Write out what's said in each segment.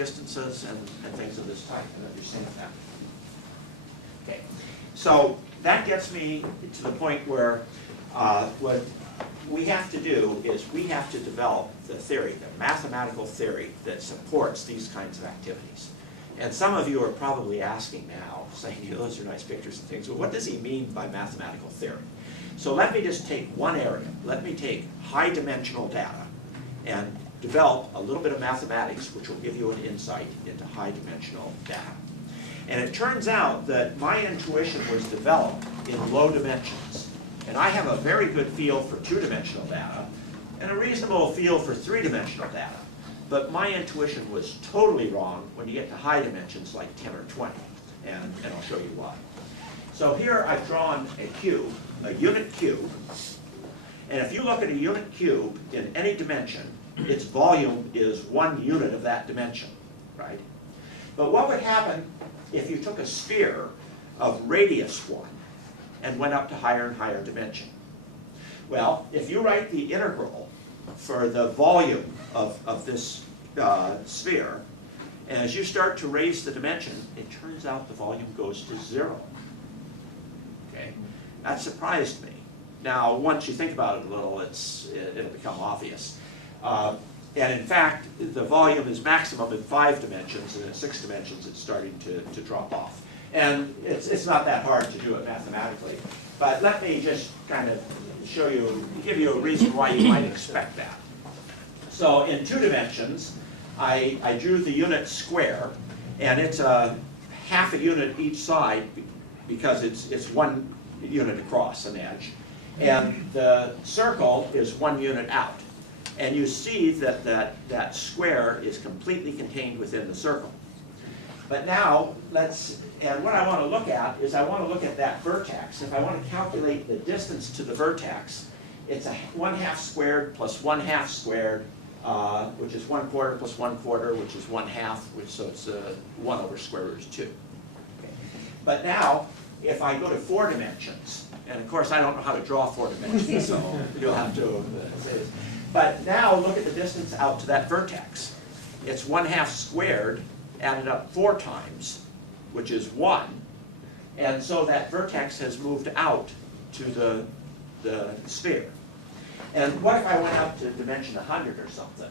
distances and things of this type and understand that. Okay, so that gets me to the point where what we have to do is we have to develop the theory, the mathematical theory that supports these kinds of activities. And some of you are probably asking now, saying, those are nice pictures and things, well, what does he mean by mathematical theory? So let me just take one area. Let me take high dimensional data and develop a little bit of mathematics which will give you an insight into high dimensional data. And it turns out that my intuition was developed in low dimensions. And I have a very good feel for two-dimensional data and a reasonable feel for three-dimensional data. But my intuition was totally wrong when you get to high dimensions like 10 or 20. And I'll show you why. So here I've drawn a cube, a unit cube. And if you look at a unit cube in any dimension, its volume is 1 unit of that dimension, right? But what would happen if you took a sphere of radius 1 and went up to higher and higher dimension? Well, if you write the integral for the volume of this sphere, and as you start to raise the dimension, it turns out the volume goes to 0. Okay, that surprised me. Now, once you think about it a little, it'll become obvious. And in fact, the volume is maximum in 5 dimensions, and in 6 dimensions it's starting to drop off. And it's not that hard to do it mathematically. But let me just kind of show you, give you a reason why you might expect that. So in 2 dimensions, I drew the unit square, and it's half a unit each side because it's 1 unit across an edge. And the circle is 1 unit out. And you see that that square is completely contained within the circle. But now, and what I want to look at is I want to look at that vertex. If I want to calculate the distance to the vertex, it's 1/2 squared plus 1/2 squared, which is 1/4 plus 1/4, which is 1/2, so it's 1 over square root of 2. Okay. But now, if I go to 4 dimensions, and of course I don't know how to draw 4 dimensions, so you'll have to say this. But now look at the distance out to that vertex. It's 1/2 squared added up 4 times, which is 1. And so that vertex has moved out to the sphere. And what if I went up to dimension 100 or something?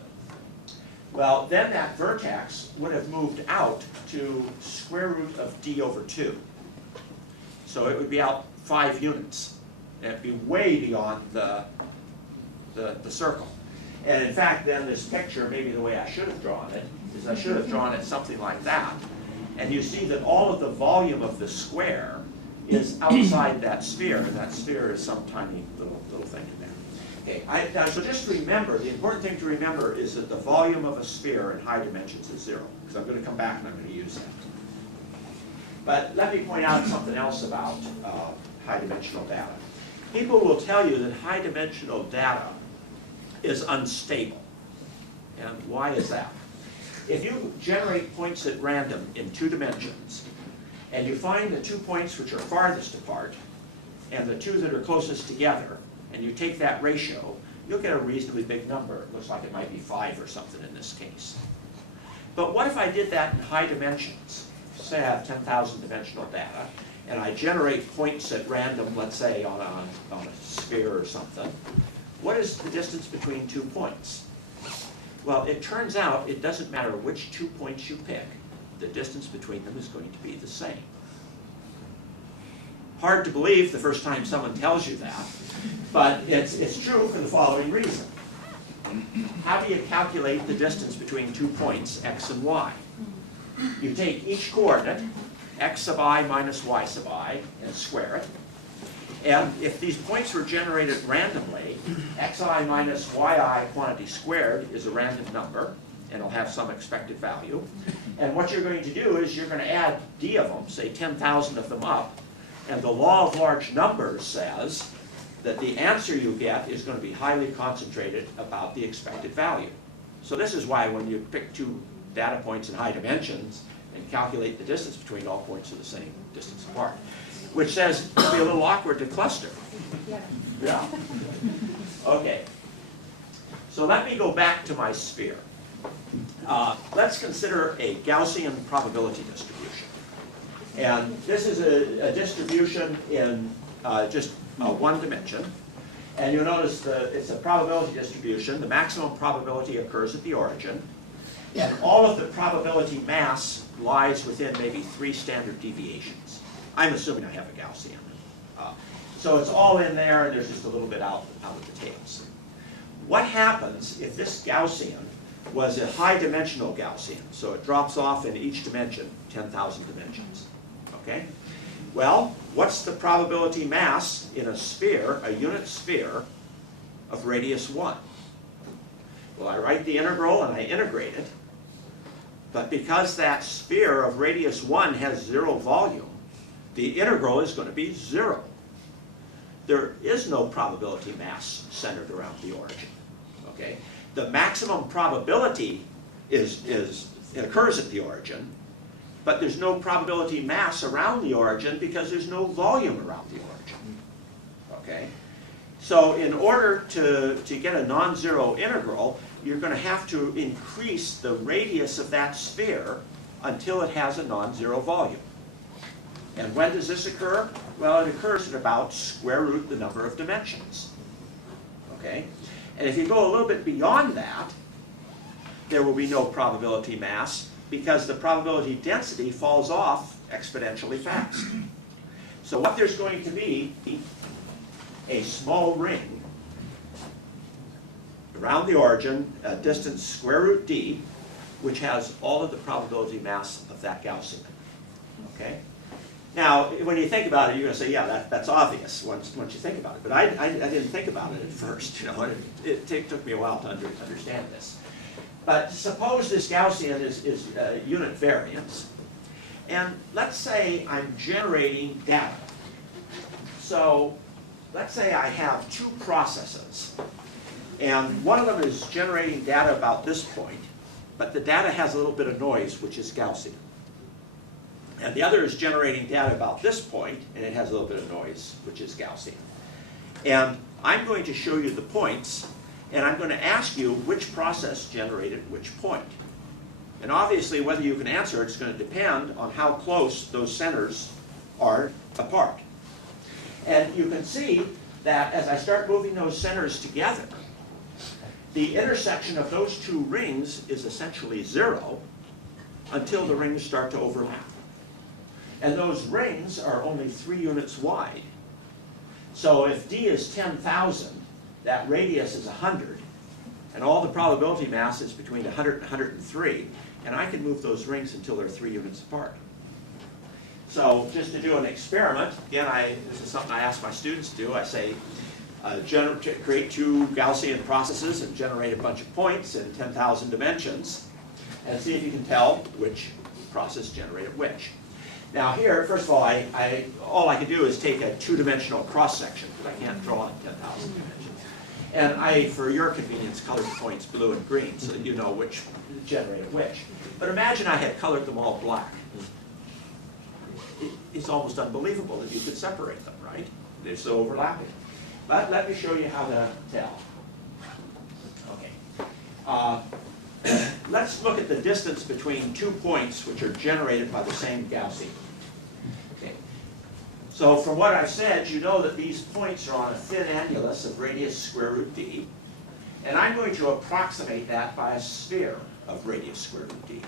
Well, then that vertex would have moved out to square root of d over 2. So it would be out 5 units. And it'd be way beyond the circle. And in fact, then this picture, maybe the way I should have drawn it, is I should have drawn it something like that. And you see that all of the volume of the square is outside that sphere, and that sphere is some tiny little thing in there. Okay, now, so just remember, the important thing to remember is that the volume of a sphere in high dimensions is 0, because I'm going to come back and I'm going to use that. But let me point out something else about high dimensional data. People will tell you that high dimensional data is unstable. And why is that? If you generate points at random in 2 dimensions, and you find the 2 points which are farthest apart, and the 2 that are closest together, and you take that ratio, you'll get a reasonably big number. It looks like it might be 5 or something in this case. But what if I did that in high dimensions? Say I have 10,000 dimensional data, and I generate points at random, let's say on a sphere or something. What is the distance between 2 points? Well, it turns out it doesn't matter which 2 points you pick. The distance between them is going to be the same. Hard to believe the first time someone tells you that, but it's true for the following reason. How do you calculate the distance between 2 points, x and y? You take each coordinate, x sub I minus y sub I, and square it. And if these points were generated randomly, xi minus yi quantity squared is a random number, and it'll have some expected value. And what you're going to do is you're going to add d of them, say 10,000 of them up, and the law of large numbers says that the answer you get is going to be highly concentrated about the expected value. So this is why when you pick 2 data points in high dimensions and calculate the distance between all points are the same distance apart. Which says it'll be a little awkward to cluster. Yeah. Okay. So let me go back to my sphere. let's consider a Gaussian probability distribution. And this is a distribution in just one dimension. And you'll notice it's a probability distribution. The maximum probability occurs at the origin. And all of the probability mass lies within maybe 3 standard deviations. I'm assuming I have a Gaussian. So it's all in there, and there's just a little bit out of the tails. What happens if this Gaussian was a high-dimensional Gaussian? So it drops off in each dimension, 10,000 dimensions. Okay? Well, what's the probability mass in a sphere, a unit sphere, of radius 1? Well, I write the integral and I integrate it. But because that sphere of radius 1 has 0 volume, the integral is going to be 0. There is no probability mass centered around the origin. Okay? The maximum probability it occurs at the origin, but there's no probability mass around the origin because there's no volume around the origin. Okay? So in order to get a non-zero integral, you're going to have to increase the radius of that sphere until it has a non-zero volume. And when does this occur? Well, it occurs at about square root the number of dimensions. Okay? And if you go a little bit beyond that, there will be no probability mass because the probability density falls off exponentially fast. So what there's going to be a small ring around the origin, a distance square root d, which has all of the probability mass of that Gaussian. Okay? Now, when you think about it, you're going to say, yeah, that's obvious once you think about it. But I didn't think about it at first. You know, it took me a while to understand this. But suppose this Gaussian is unit variance. And let's say I'm generating data. So let's say I have 2 processes. And one of them is generating data about this point. But the data has a little bit of noise, which is Gaussian. And the other is generating data about this point, and it has a little bit of noise, which is Gaussian. And I'm going to show you the points, and I'm going to ask you which process generated which point. And obviously, whether you can answer it is going to depend on how close those centers are apart. And you can see that as I start moving those centers together, the intersection of those 2 rings is essentially 0 until the rings start to overlap. And those rings are only 3 units wide. So if d is 10,000, that radius is 100, and all the probability mass is between 100 and 103, and I can move those rings until they're 3 units apart. So just to do an experiment, again, this is something I ask my students to do. I say, create 2 Gaussian processes and generate a bunch of points in 10,000 dimensions, and see if you can tell which process generated which. Now here, first of all, all I can do is take a 2-dimensional cross-section, because I can't draw in 10,000 dimensions. And for your convenience, colored the points blue and green so that you know which generated which. But imagine I had colored them all black. It's almost unbelievable that you could separate them, right? They're so overlapping. But let me show you how to tell. Okay. Let's look at the distance between 2 points which are generated by the same Gaussian. Okay. So from what I've said, you know that these points are on a thin annulus of radius square root d. And I'm going to approximate that by a sphere of radius square root d.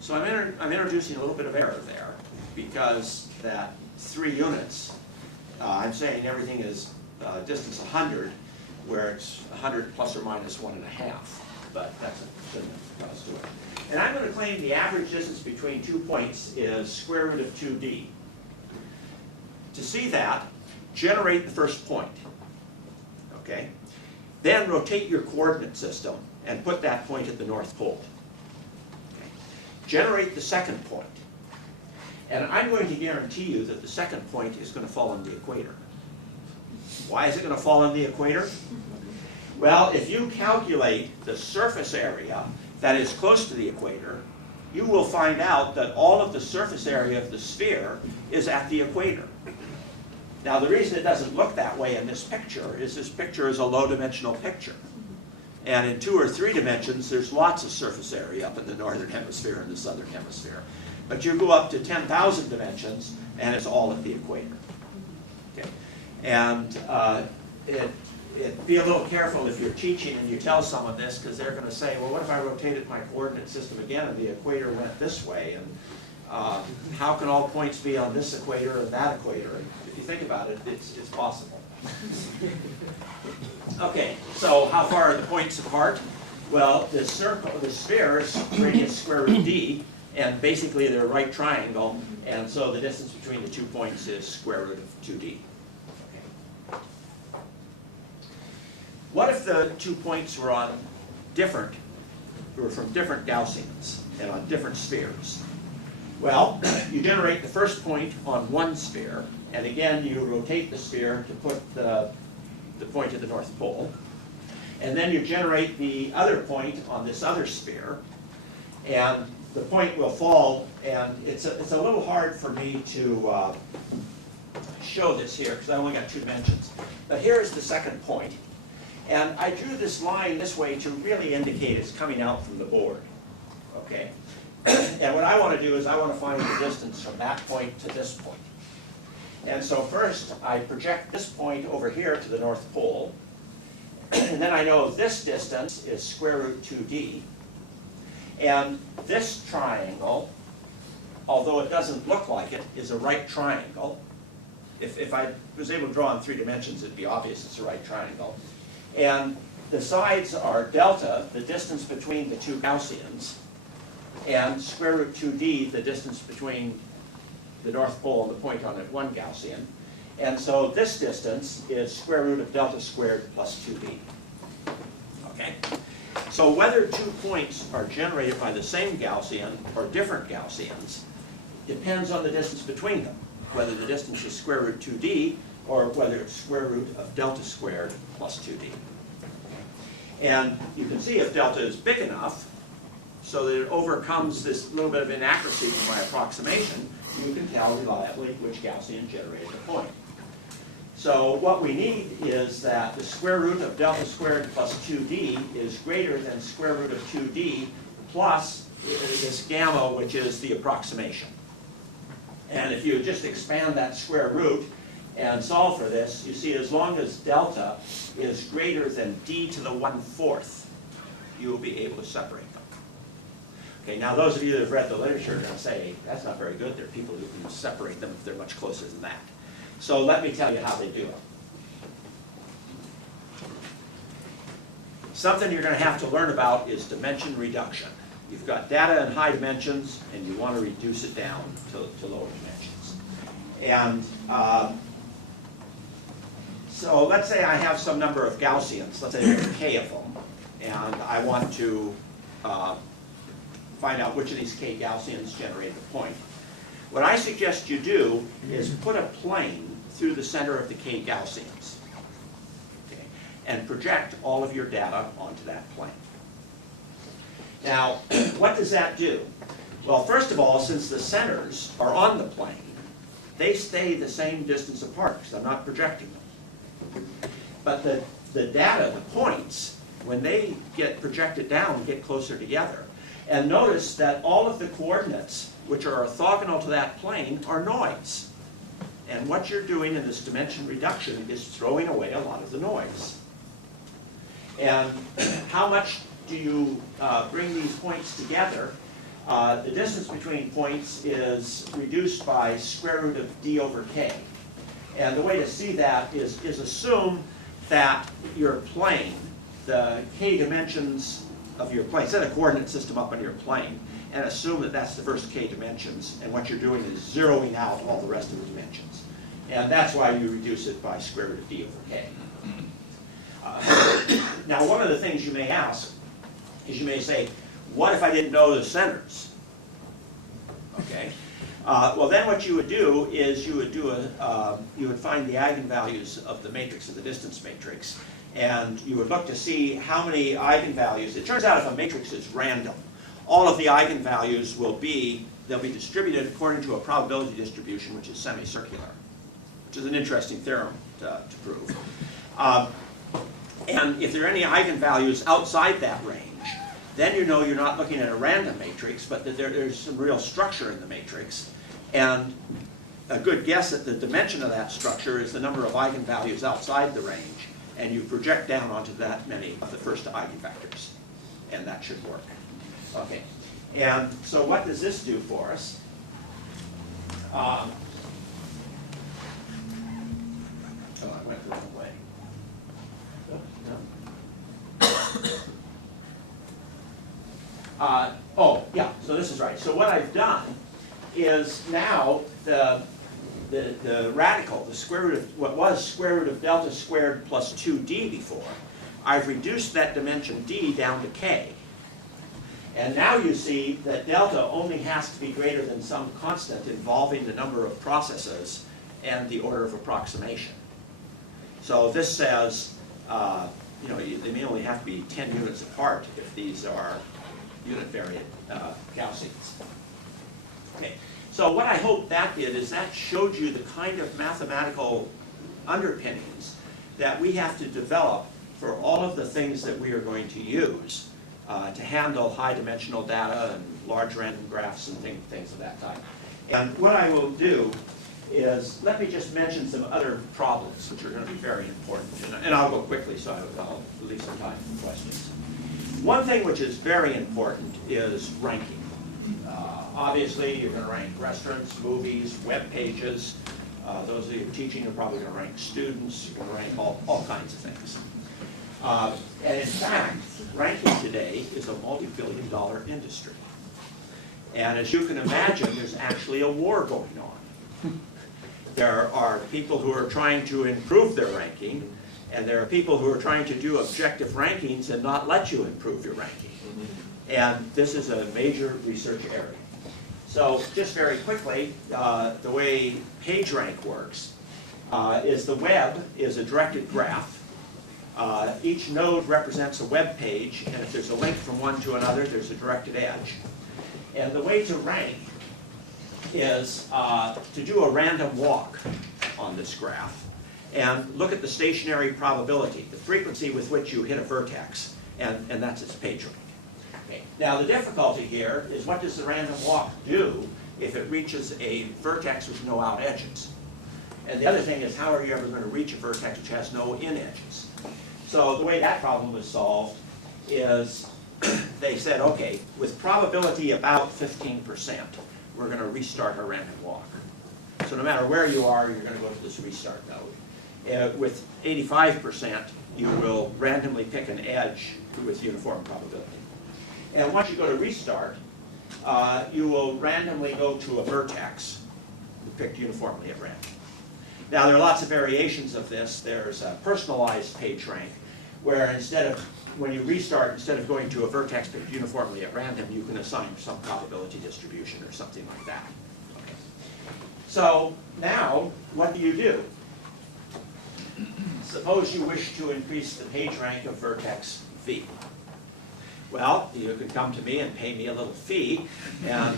So I'm introducing a little bit of error there because that 3 units, I'm saying everything is distance 100, where it's 100 plus or minus 1.5. But that's a good cause to it. And I'm going to claim the average distance between 2 points is square root of 2d. To see that, generate the first point. Okay? Then rotate your coordinate system and put that point at the North Pole. Okay? Generate the second point. And I'm going to guarantee you that the second point is going to fall on the equator. Why is it going to fall on the equator? Well, if you calculate the surface area that is close to the equator, you will find out that all of the surface area of the sphere is at the equator. Now, the reason it doesn't look that way in this picture is a low-dimensional picture. And in 2 or 3 dimensions, there's lots of surface area up in the northern hemisphere and the southern hemisphere. But you go up to 10,000 dimensions, and it's all at the equator. Okay. And be a little careful if you're teaching and you tell someone this, because they're going to say, well, what if I rotated my coordinate system again and the equator went this way? And how can all points be on this equator and that equator? And if you think about it, it's possible. Okay, so how far are the points apart? Well, the sphere is radius square root d, and basically they're a right triangle, and so the distance between the 2 points is square root of 2d. Okay. What if the 2 points were from different Gaussians and on different spheres? Well, you generate the first point on one sphere, and again you rotate the sphere to put the point at the North Pole. And then you generate the other point on this other sphere, and the point will fall, and it's a little hard for me to show this here because I only got 2 dimensions. But here is the second point, and I drew this line this way to really indicate it's coming out from the board. Okay? And what I want to do is I want to find the distance from that point to this point. And so first I project this point over here to the North Pole, and then I know this distance is square root 2d. And this triangle, although it doesn't look like it, is a right triangle. If I was able to draw in 3 dimensions, it'd be obvious it's a right triangle. And the sides are delta, the distance between the 2 Gaussians, and square root 2d, the distance between the North Pole and the point on it, 1 Gaussian. And so this distance is square root of delta squared plus 2d. Okay? So whether 2 points are generated by the same Gaussian or different Gaussians depends on the distance between them, whether the distance is square root 2d or whether it's square root of delta squared plus 2d. And you can see if delta is big enough so that it overcomes this little bit of inaccuracy from my approximation, you can tell reliably which Gaussian generated the point. So what we need is that the square root of delta squared plus 2d is greater than square root of 2d plus this gamma, which is the approximation. And if you just expand that square root and solve for this, you see as long as delta is greater than d to the 1/4, you will be able to separate them. Okay, now those of you that have read the literature are going to say, that's not very good. There are people who can separate them if they're much closer than that. So let me tell you how they do it. Something you're going to have to learn about is dimension reduction. You've got data in high dimensions, and you want to reduce it down to lower dimensions. And so let's say I have some number of Gaussians. Let's say there's k of them, and I want to find out which of these k Gaussians generate the point. What I suggest you do is put a plane through the center of the k Gaussians, okay, and project all of your data onto that plane. Now, what does that do? Well, first of all, since the centers are on the plane, they stay the same distance apart because I'm not projecting them. But the data, the points, when they get projected down, get closer together. And notice that all of the coordinates, which are orthogonal to that plane, are noise. And what you're doing in this dimension reduction is throwing away a lot of the noise. And how much do you bring these points together? The distance between points is reduced by square root of d over k. And the way to see that is assume that your plane, the k dimensions of your plane, set a coordinate system up on your plane, and assume that that's the first k dimensions, and what you're doing is zeroing out all the rest of the dimensions. And that's why you reduce it by square root of d over k. Now, one of the things you may ask is you may say, what if I didn't know the centers? Okay. Well, then what you would do is you would find the eigenvalues of the matrix, of the distance matrix, and you would look to see how many eigenvalues. It turns out if a matrix is random, all of the eigenvalues they'll be distributed according to a probability distribution which is semicircular, which is an interesting theorem to prove. And if there are any eigenvalues outside that range, then you know you're not looking at a random matrix, but that there's some real structure in the matrix. And a good guess at the dimension of that structure is the number of eigenvalues outside the range, and you project down onto that many of the first eigenvectors, and that should work. Okay, and so what does this do for us? Oh, I went the wrong way. No. Oh, yeah, so this is right. So what I've done is now the radical, the square root of what was square root of delta squared plus 2d before, I've reduced that dimension d down to k. And now you see that delta only has to be greater than some constant involving the number of processes and the order of approximation. So this says, you know, they may only have to be 10 units apart if these are univariate Gaussians. Okay. So what I hope that did is that showed you the kind of mathematical underpinnings that we have to develop for all of the things that we are going to use to handle high-dimensional data and large random graphs and things of that type. And what I will do is, let me just mention some other problems which are going to be very important. And I'll go quickly so I'll leave some time for questions. One thing which is very important is ranking. Obviously, you're going to rank restaurants, movies, web pages. Those of you teaching are probably going to rank students. You're going to rank all kinds of things. And in fact, ranking today is a multi-billion-dollar industry. And as you can imagine, there's actually a war going on. There are people who are trying to improve their ranking, and there are people who are trying to do objective rankings and not let you improve your ranking. And this is a major research area. So just very quickly, the way PageRank works is the web is a directed graph. Each node represents a web page, and if there's a link from one to another, there's a directed edge. And the way to rank is to do a random walk on this graph and look at the stationary probability, the frequency with which you hit a vertex, and that's its PageRank. Okay. Now the difficulty here is, what does the random walk do if it reaches a vertex with no out edges? And the other thing is, how are you ever going to reach a vertex which has no in edges? So the way that problem was solved is they said, okay, with probability about 15%, we're going to restart our random walk. So no matter where you are, you're going to go to this restart node. With 85%, you will randomly pick an edge with uniform probability. And once you go to restart, you will randomly go to a vertex picked uniformly at random. Now there are lots of variations of this. There's a personalized PageRank, where instead of, when you restart, instead of going to a vertex picked uniformly at random, you can assign some probability distribution or something like that. Okay. So now, what do? Suppose you wish to increase the PageRank of vertex V. Well, you can come to me and pay me a little fee, and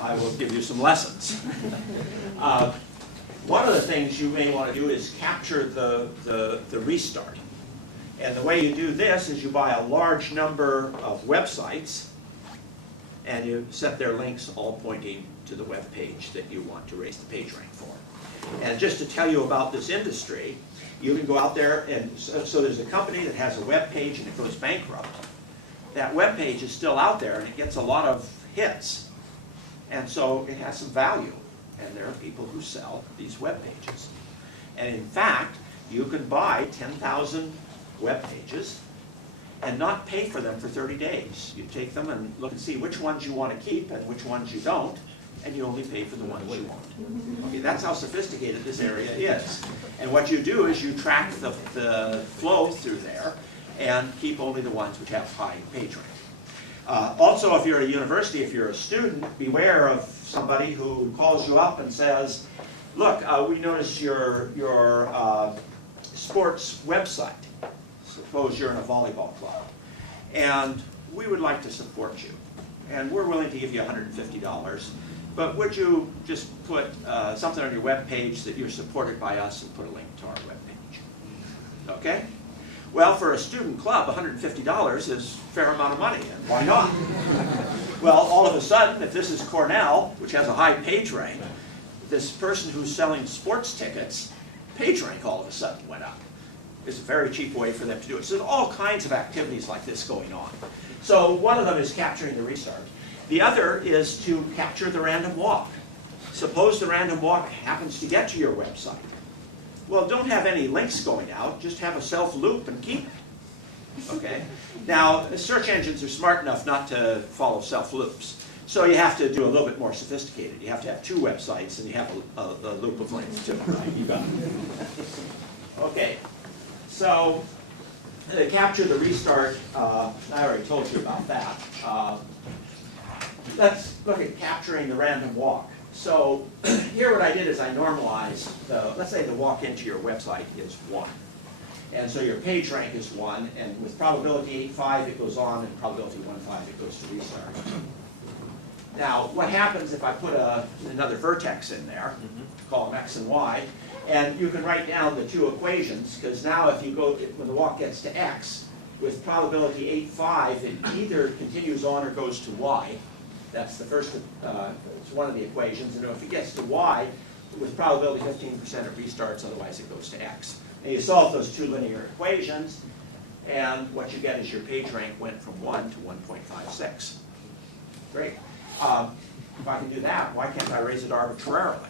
I will give you some lessons. One of the things you may want to do is capture the restart. And the way you do this is you buy a large number of websites, and you set their links all pointing to the web page that you want to raise the PageRank for. And just to tell you about this industry, you can go out there, and so there's a company that has a web page and it goes bankrupt. That web page is still out there and it gets a lot of hits. And so it has some value. And there are people who sell these web pages. And in fact, you can buy 10,000 web pages and not pay for them for 30 days. You take them and look and see which ones you want to keep and which ones you don't, and you only pay for the ones you want. Okay, that's how sophisticated this area is. And what you do is you track the flow through there and keep only the ones which have high PageRank. Also, if you're at a university, if you're a student, beware of somebody who calls you up and says, look, we noticed your sports website. Suppose you're in a volleyball club, and we would like to support you, and we're willing to give you $150, but would you just put something on your web page that you're supported by us and put a link to our web page? Okay? Well, for a student club, $150 is a fair amount of money, and why not? Well, all of a sudden, if this is Cornell, which has a high page rank, this person who's selling sports tickets, page rank all of a sudden went up. It's a very cheap way for them to do it. So there's all kinds of activities like this going on. So one of them is capturing the restart. The other is to capture the random walk. Suppose the random walk happens to get to your website. Well, don't have any links going out, just have a self-loop and keep it. Okay? Now, search engines are smart enough not to follow self-loops. So you have to do a little bit more sophisticated. You have to have two websites and you have a loop of links too, right? You got it. Okay. So, to capture the restart, I already told you about that. Let's look at capturing the random walk. So here what I did is I normalized let's say the walk into your website is 1. And so your page rank is 1, and with probability 8.5 it goes on, and probability 1.5 it goes to restart. Now, what happens if I put another vertex in there, call them x and y, and you can write down the two equations, because now if you go, when the walk gets to x, with probability 8.5, it either continues on or goes to y. That's the first, it's one of the equations. And if it gets to y, with probability 15% it restarts, otherwise it goes to x. And you solve those two linear equations, and what you get is your page rank went from 1 to 1.56. Great. If I can do that, why can't I raise it arbitrarily?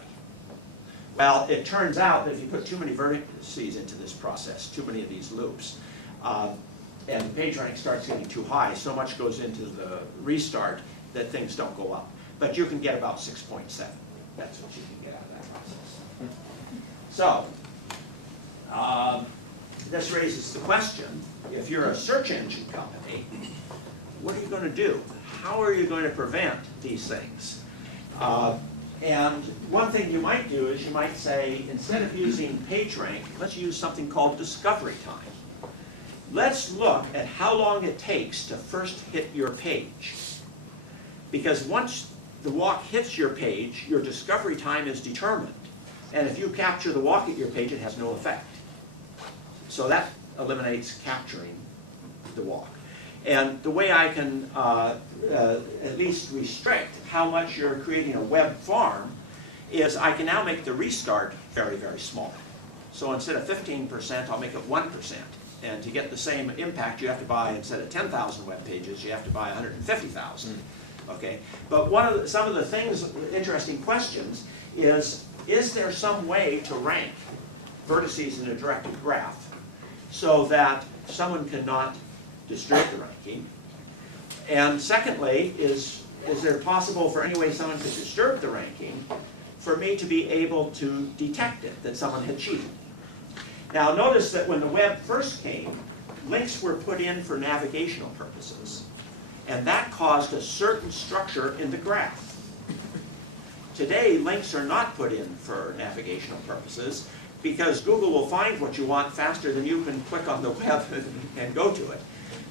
Well, it turns out that if you put too many vertices into this process, too many of these loops, and the page rank starts getting too high, so much goes into the restart that things don't go up. But you can get about 6.7. That's what you can get out of that process. So, this raises the question, if you're a search engine company, what are you going to do? How are you going to prevent these things? And one thing you might do is you might say, instead of using PageRank, let's use something called discovery time. Let's look at how long it takes to first hit your page. Because once the walk hits your page, your discovery time is determined. And if you capture the walk at your page, it has no effect. So that eliminates capturing the walk. And the way I can at least restrict how much you're creating a web farm is I can now make the restart very, very small. So instead of 15%, I'll make it 1%. And to get the same impact, you have to buy, instead of 10,000 web pages, you have to buy 150,000. Okay? But some of the things, interesting questions, is there some way to rank vertices in a directed graph so that someone cannot disturb the ranking? And secondly, is there possible for any way someone could disturb the ranking for me to be able to detect it, that someone had cheated? Now notice that when the web first came, links were put in for navigational purposes. And that caused a certain structure in the graph. Today, links are not put in for navigational purposes because Google will find what you want faster than you can click on the web and go to it.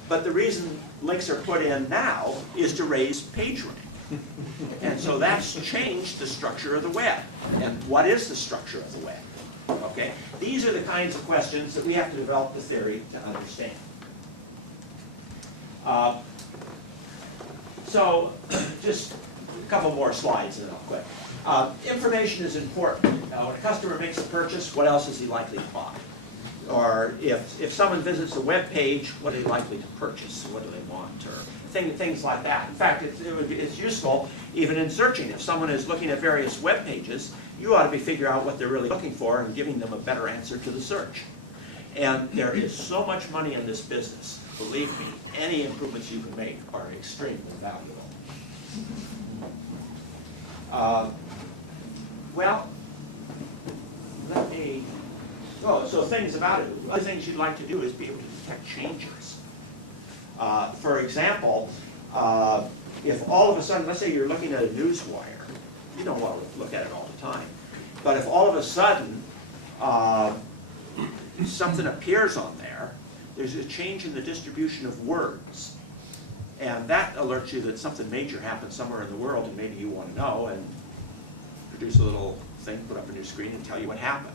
But the reason links are put in now is to raise page rank. And so that's changed the structure of the web. And what is the structure of the web? Okay? These are the kinds of questions that we have to develop the theory to understand. So just a couple more slides and then I'll quit. Information is important. When a customer makes a purchase, what else is he likely to buy? Or if someone visits a web page, what are they likely to purchase? What do they want? Or things like that. In fact, it's useful even in searching. If someone is looking at various web pages, you ought to be figuring out what they're really looking for and giving them a better answer to the search. And there is so much money in this business. Believe me, any improvements you can make are extremely valuable. Well, let me... Oh, so things about it. Other things you'd like to do is be able to detect changes. For example, if all of a sudden, let's say you're looking at a news wire, you don't want to look at it all the time. But if all of a sudden something appears on there, there's a change in the distribution of words. And that alerts you that something major happened somewhere in the world and maybe you want to know and produce a little thing, put up a new screen and tell you what happened.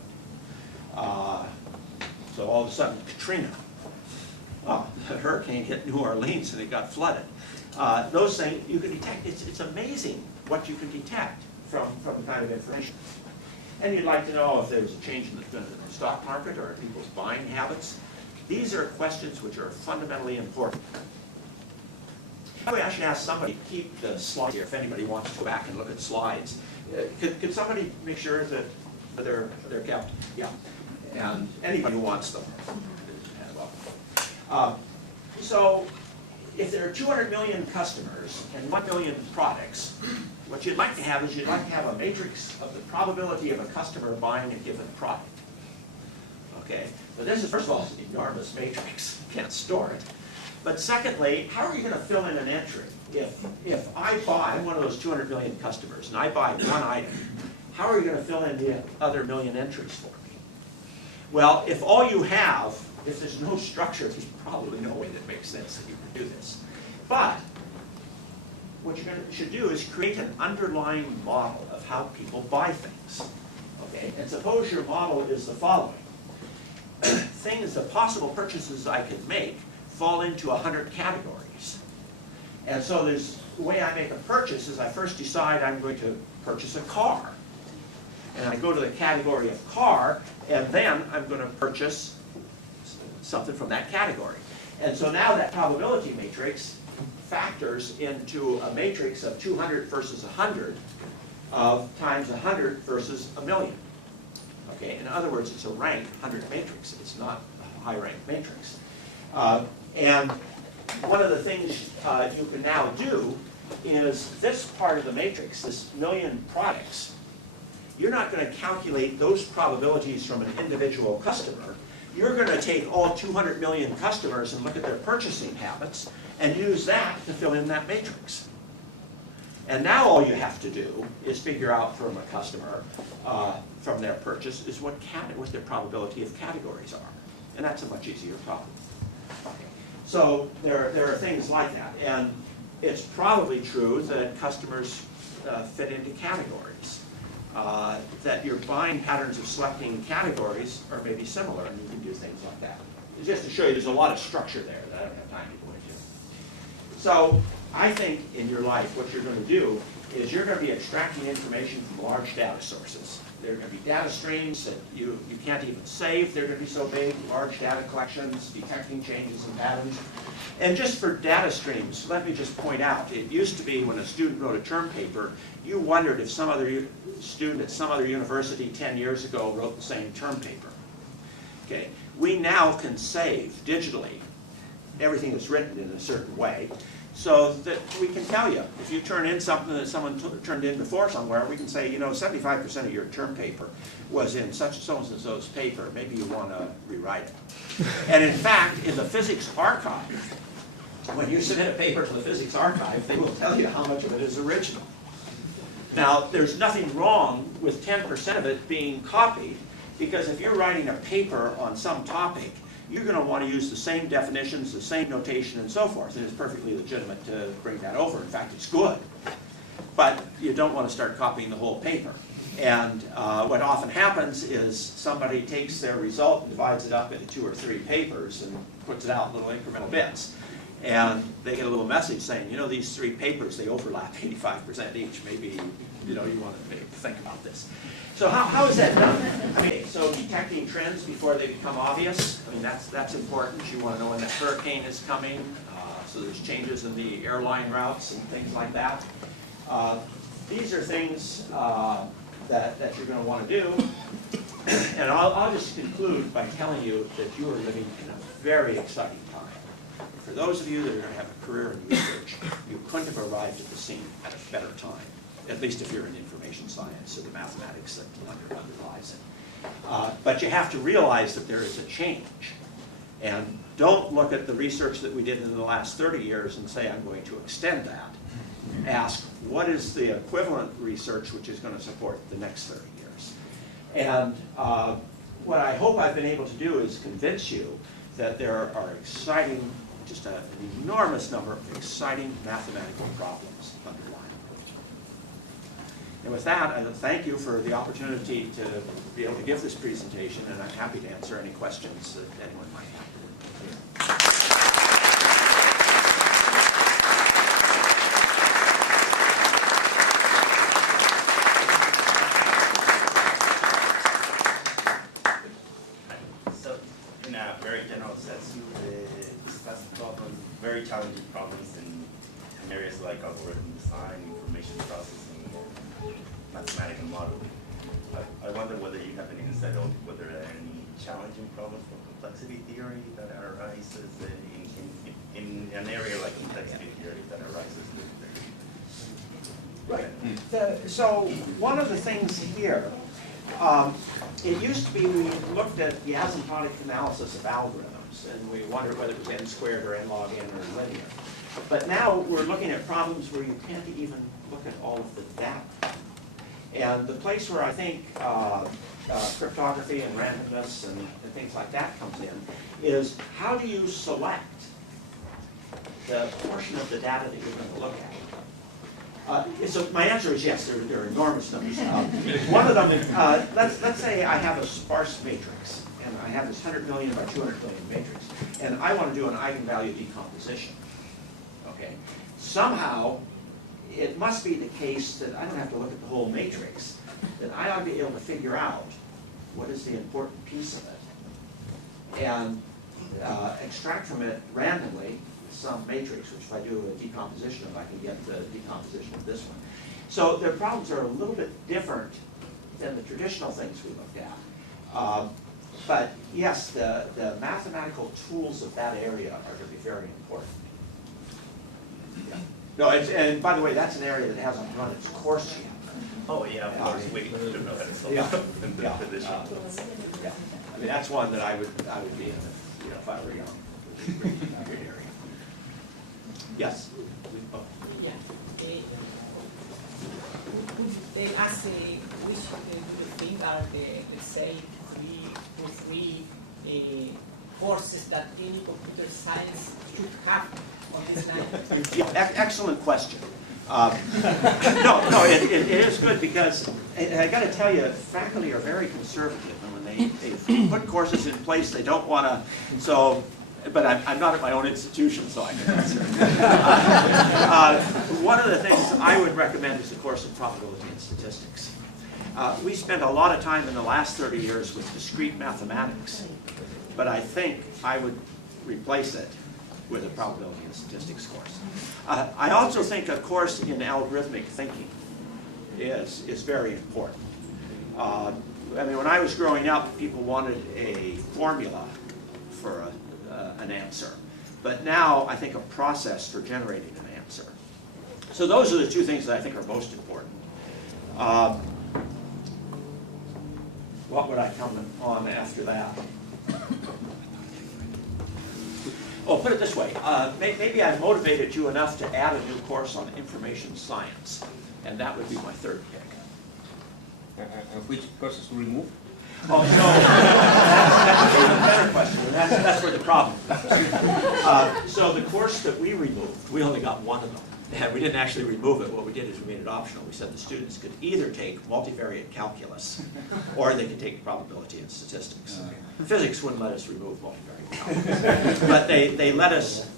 So all of a sudden, Katrina, well, the hurricane hit New Orleans and it got flooded. Those things you can detect. It's amazing what you can detect from the kind of information. And you'd like to know if there's a change in the stock market or people's buying habits. These are questions which are fundamentally important. By the way, I should ask somebody to keep the slides here if anybody wants to go back and look at slides. Could somebody make sure that they're kept? Yeah. And anybody who wants them. So if there are 200 million customers and 1 million products, what you'd like to have is you'd like to have a matrix of the probability of a customer buying a given product. Okay, so this is, first of all, an enormous matrix. You can't store it. But secondly, how are you going to fill in an entry? If I'm one of those 200 million customers and I buy one item, how are you going to fill in the other million entries for me? Well, if all you have, if there's no structure, there's probably no way that makes sense that you can do this. But what you should do is create an underlying model of how people buy things. Okay, and suppose your model is the following. Things, the possible purchases I could make fall into 100 categories. And so the way I make a purchase is I first decide I'm going to purchase a car. And I go to the category of car, and then I'm going to purchase something from that category. And so now that probability matrix factors into a matrix of 200 versus 100 of times 100 versus a million. Okay, in other words, it's a rank 100 matrix. It's not a high rank matrix. And one of the things you can now do is this part of the matrix, this million products, you're not going to calculate those probabilities from an individual customer. You're going to take all 200 million customers and look at their purchasing habits and use that to fill in that matrix. And now all you have to do is figure out from a customer, from their purchase, is what their probability of categories are. And that's a much easier problem. Okay. So there are things like that. And it's probably true that customers fit into categories. That your buying patterns of selecting categories are maybe similar, and you can do things like that. Just to show you, there's a lot of structure there that I don't have time to go into. So I think in your life what you're going to do is you're going to be extracting information from large data sources. There are going to be data streams that you can't even save. They're going to be so big, large data collections, detecting changes in patterns. And just for data streams, let me just point out, it used to be when a student wrote a term paper, you wondered if some other student at some other university 10 years ago wrote the same term paper. Okay. We now can save digitally everything that's written in a certain way, so that we can tell you, if you turn in something that someone turned in before somewhere, we can say, you know, 75% of your term paper was in such and so-and-so's paper. Maybe you want to rewrite it. And in fact, in the physics archive, when you submit a paper to the physics archive, they will tell you how much of it is original. Now, there's nothing wrong with 10% of it being copied, because if you're writing a paper on some topic, you're going to want to use the same definitions, the same notation, and so forth. And it's perfectly legitimate to bring that over. In fact, it's good. But you don't want to start copying the whole paper. And what often happens is somebody takes their result and divides it up into 2 or 3 papers and puts it out in little incremental bits. And they get a little message saying, you know, these 3 papers, they overlap 85% each. Maybe, you know, you want to think about this. So how is that done? I mean, so detecting trends before they become obvious, I mean, that's important. You want to know when that hurricane is coming, so there's changes in the airline routes and things like that. These are things that you're going to want to do. And I'll just conclude by telling you that you are living in a very exciting time. For those of you that are going to have a career in research, you couldn't have arrived at the scene at a better time. At least if you're in information science or the mathematics that underlies it. But you have to realize that there is a change. And don't look at the research that we did in the last 30 years and say, I'm going to extend that. Ask, what is the equivalent research which is going to support the next 30 years? And what I hope I've been able to do is convince you that there are exciting, just an enormous number of exciting mathematical problems underlying. And with that, I thank you for the opportunity to be able to give this presentation, and I'm happy to answer any questions that anyone might have. model. I wonder whether you have any insight on whether there are any challenging problems for complexity theory that arises in an area like complexity theory that arises with Right. So one of the things here, it used to be we looked at the asymptotic analysis of algorithms, and we wondered whether it was n squared or n log n or linear. But now we're looking at problems where you can't even look at all of the data. And the place where I think cryptography and randomness and things like that comes in is how do you select the portion of the data that you're going to look at? So my answer is yes, there are enormous numbers. One of them, let's say I have a sparse matrix, and I have this 100 million by 200 million matrix, and I want to do an eigenvalue decomposition. Okay, somehow it must be the case that I don't have to look at the whole matrix, that I ought to be able to figure out what is the important piece of it, and extract from it randomly some matrix, which if I do a decomposition of, I can get the decomposition of this one. So their problems are a little bit different than the traditional things we looked at. But yes, the mathematical tools of that area are going to be very important. Yeah. No, and by the way, that's an area that hasn't run its course yet. Oh yeah, of course. We don't know how to solve Yeah. in the Yeah. tradition. Yeah. I mean, that's one that I would be in if I were young. Great area. Yes. Yeah. They ask which do you think are the, let's say, three courses that any computer science should have on this night? Yeah, excellent question. No, it is good because I got to tell you, faculty are very conservative, and when they put courses in place, they don't want to. So, but I'm not at my own institution, so I can answer. One of the things I would recommend is a course in probability and statistics. We spent a lot of time in the last 30 years with discrete mathematics, but I think I would replace it with a probability and statistics course. I also think a course in algorithmic thinking is very important. I mean, when I was growing up, people wanted a formula for an answer. But now I think a process for generating an answer. So those are the two things that I think are most important. What would I come on after that? Oh, put it this way. Maybe I motivated you enough to add a new course on information science. And that would be my third pick. And which courses to remove? Oh, no. That's an even better question. And that's where the problem comes. So the course that we removed, we only got one of them. And we didn't actually remove it. What we did is we made it optional. We said the students could either take multivariate calculus or they could take probability and statistics. Physics wouldn't let us remove multivariate calculus. But they let us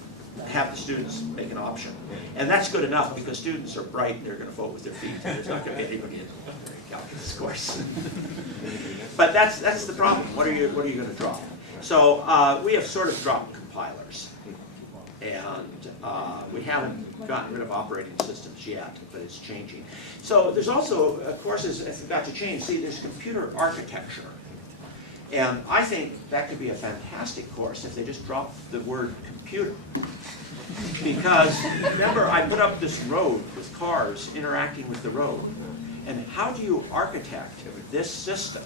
have the students make an option. And that's good enough because students are bright and they're going to vote with their feet. And there's not going to be anybody in the calculus course. But that's the problem. What are you going to drop? So we have sort of dropped compilers. And we haven't gotten rid of operating systems yet, but it's changing. So there's also courses I forgot to change. See, there's computer architecture. And I think that could be a fantastic course if they just dropped the word computer. Because remember, I put up this road with cars interacting with the road. And how do you architect this system?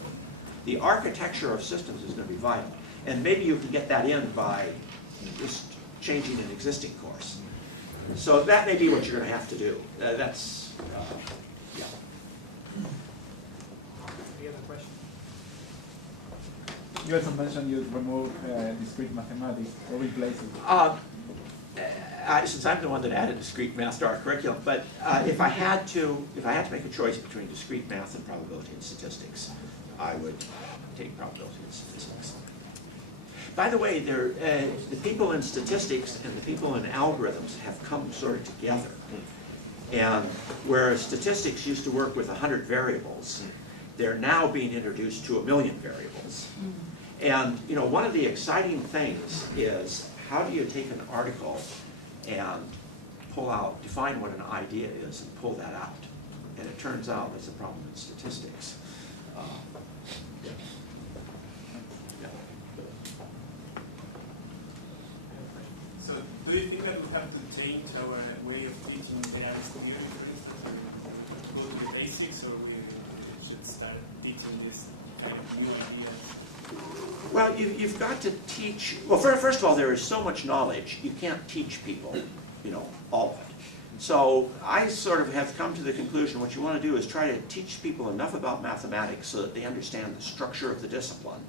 The architecture of systems is going to be vital. And maybe you can get that in by just changing an existing course. So that may be what you're going to have to do. Yeah. Any other questions? You also mentioned you'd remove discrete mathematics or replace it. Since I'm the one that added discrete math to our curriculum, but if I had to make a choice between discrete math and probability and statistics, I would take probability and statistics. By the way, the people in statistics and the people in algorithms have come sort of together. And whereas statistics used to work with 100 variables, they're now being introduced to 1 million variables. And one of the exciting things is how do you take an article and define what an idea is and pull that out. And it it turns out it's a problem in statistics. Yeah. Yeah. So, do you think that we have to change our way of teaching the Irish community, for instance? Go to the basics, or we should start teaching this kind of new ideas? Well, you've got to teach, well, first of all, there is so much knowledge, you can't teach people, all of it. So I sort of have come to the conclusion what you want to do is try to teach people enough about mathematics so that they understand the structure of the discipline.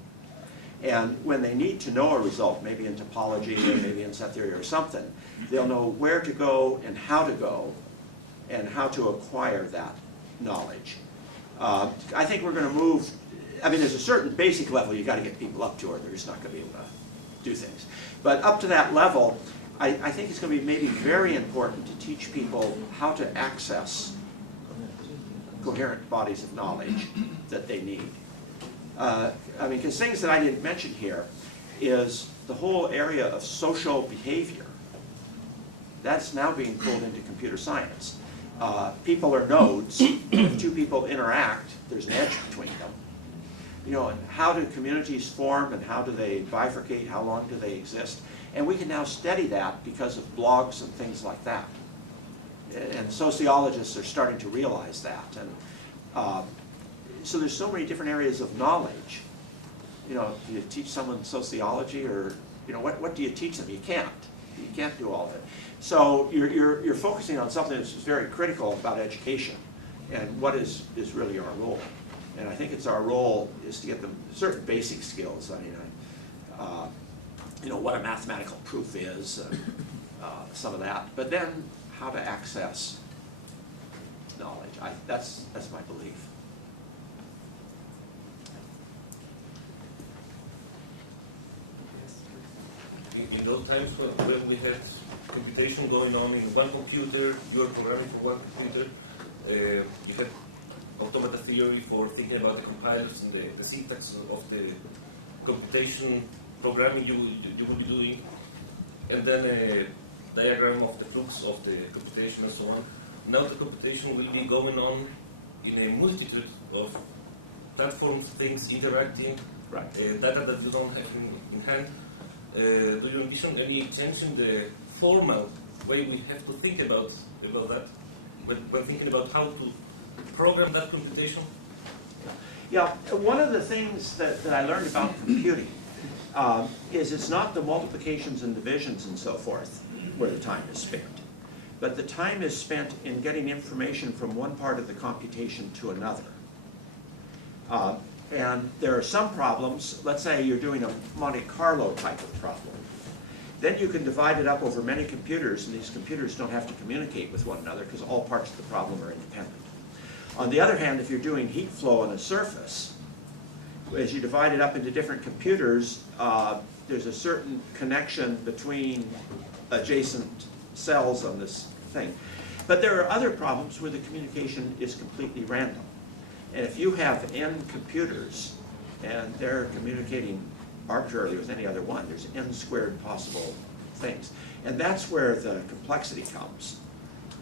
And when they need to know a result, maybe in topology or maybe in set theory or something, they'll know where to go and how to acquire that knowledge. I think we're going to move, there's a certain basic level you've got to get people up to or they're just not going to be able to do things. But up to that level, I think it's going to be maybe very important to teach people how to access coherent bodies of knowledge that they need. Because things that I didn't mention here is the whole area of social behavior. That's now being pulled into computer science. People are nodes. If two people interact, there's an edge between them. And how do communities form and how do they bifurcate? How long do they exist? And we can now study that because of blogs and things like that. And sociologists are starting to realize that. And so there's so many different areas of knowledge. Do you teach someone sociology or, what do you teach them? You can't. You can't do all of it. So you're focusing on something that's very critical about education and what is really our role. And I think it's our role is to get them certain basic skills. What a mathematical proof is, some of that. But then how to access knowledge. That's my belief. In those times when we had computation going on in one computer, you were programming for one computer, you had automata theory for thinking about the compilers and the syntax of the computation programming you will be doing, and then a diagram of the flux of the computation and so on. Now the computation will be going on in a multitude of platforms, things interacting, Right. Data that you don't have in hand. Do you envision any change in the formal way we have to think about that when thinking about how to program that computation? Yeah, one of the things that I learned about computing is it's not the multiplications and divisions and so forth where the time is spent. But the time is spent in getting information from one part of the computation to another. And there are some problems, let's say you're doing a Monte Carlo type of problem. Then you can divide it up over many computers, and these computers don't have to communicate with one another because all parts of the problem are independent. On the other hand, if you're doing heat flow on a surface, as you divide it up into different computers, there's a certain connection between adjacent cells on this thing. But there are other problems where the communication is completely random. And if you have n computers and they're communicating arbitrarily with any other one, there's n squared possible things. And that's where the complexity comes.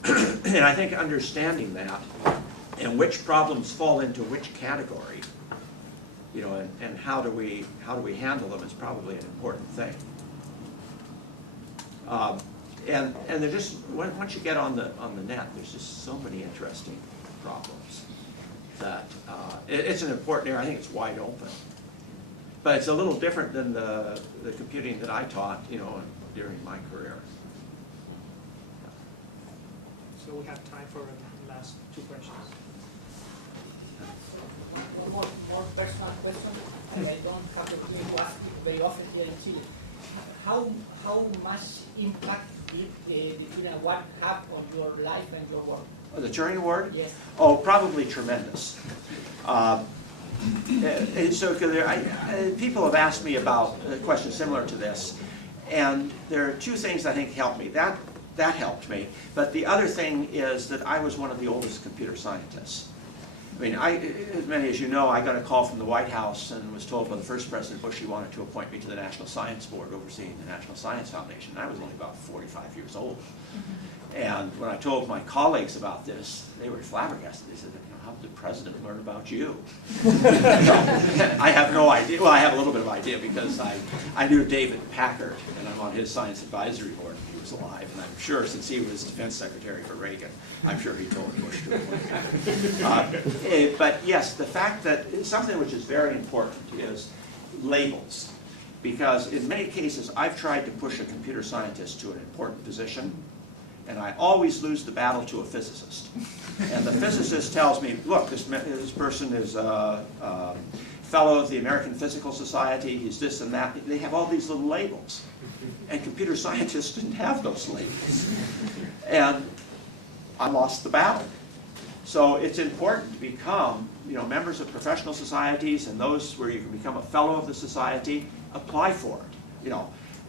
And I think understanding that and which problems fall into which category, and how do we handle them is probably an important thing. And they're just once you get on the net, there's just so many interesting problems that it's an important area. I think it's wide open, but it's a little different than the computing that I taught, during my career. So we have time for the last two questions. One more personal question. I don't have the opportunity to ask it very often here in Chile. How much impact did the Turing Award have on your life and your work? Oh, the Turing Award? Yes. Oh, probably tremendous. So people have asked me about a question similar to this, and there are two things I think helped me. That helped me, but the other thing is that I was one of the oldest computer scientists. As many as you know, I got a call from the White House and was told by the first President Bush he wanted to appoint me to the National Science Board overseeing the National Science Foundation. I was only about 45 years old. And when I told my colleagues about this, they were flabbergasted. They said, how did the president learn about you? I have no idea. Well, I have a little bit of idea because I knew David Packard, and I'm on his science advisory board when he was alive. And I'm sure since he was defense secretary for Reagan, I'm sure he told Bush to avoid. But yes, the fact that something which is very important is labels. Because in many cases, I've tried to push a computer scientist to an important position, and I always lose the battle to a physicist. And the physicist tells me, look, this person is a fellow of the American Physical Society, he's this and that. They have all these little labels. And computer scientists didn't have those labels. And I lost the battle. So it's important to become, members of professional societies and those where you can become a fellow of the society, apply for it,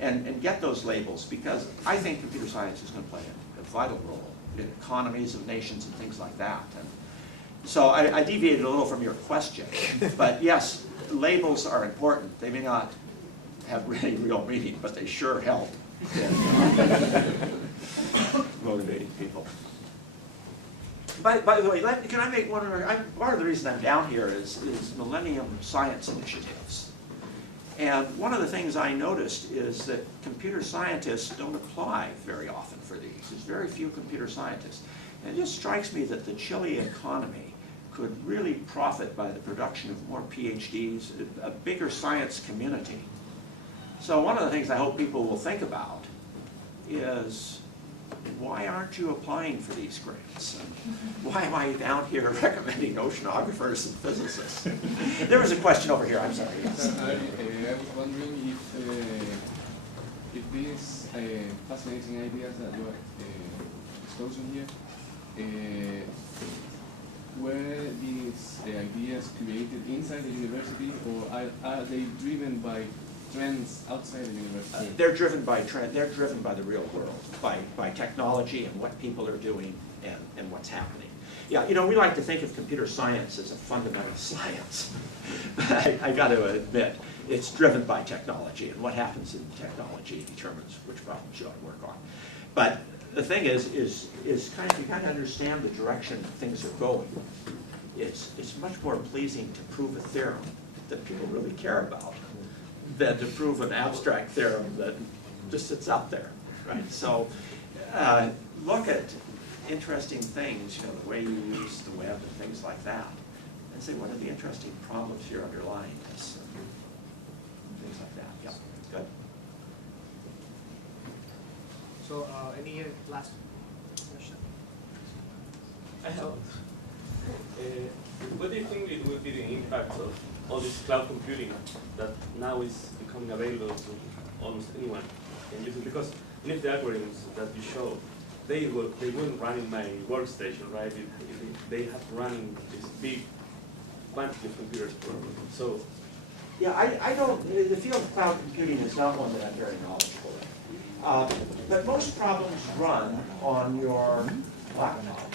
and get those labels, because I think computer science is going to play a vital role in economies of nations and things like that. And so I deviated a little from your question, but yes, labels are important. They may not have any real meaning, but they sure help in motivating people. By the way, can I make one other? Part of the reason I'm down here is Millennium Science Initiatives. And one of the things I noticed is that computer scientists don't apply very often for these. There's very few computer scientists. And it just strikes me that the Chile economy could really profit by the production of more PhDs, a bigger science community. So one of the things I hope people will think about is, why aren't you applying for these grants? And why am I down here recommending oceanographers and physicists? There was a question over here, I'm sorry. Yes. I was wondering if these fascinating ideas that you are exposing here, were these ideas created inside the university, or are they driven by trends outside the university? They're driven by trend. They're driven by the real world, by technology and what people are doing and what's happening. Yeah, we like to think of computer science as a fundamental science. But I got to admit, it's driven by technology, and what happens in technology determines which problems you ought to work on. But the thing is kind of, you got to understand the direction things are going. It's much more pleasing to prove a theorem that people really care about than to prove an abstract theorem that just sits out there, right? So look at interesting things, the way you use the web and things like that, and say, what are the interesting problems here underlying this? Things like that, yeah, good. So any last question? I have. What do you think it will be the impact of all this cloud computing that now is becoming available to almost anyone? And because any of the algorithms that you show, they wouldn't run in my workstation, right? They have to run in this big quantity of computers. So, yeah, I don't. The field of cloud computing is not one that I'm very knowledgeable in. But most problems run on your laptop.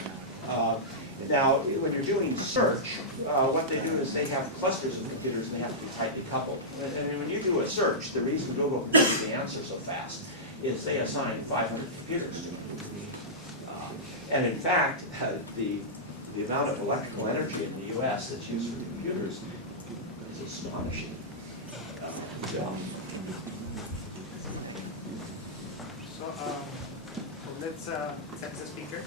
Now, when you're doing search, what they do is they have clusters of computers and they have to be tightly coupled. And when you do a search, the reason Google can get the answer so fast is they assign 500 computers to it. And in fact, the amount of electrical energy in the US that's used for the computers is astonishing. Yeah. So let's thank the speaker.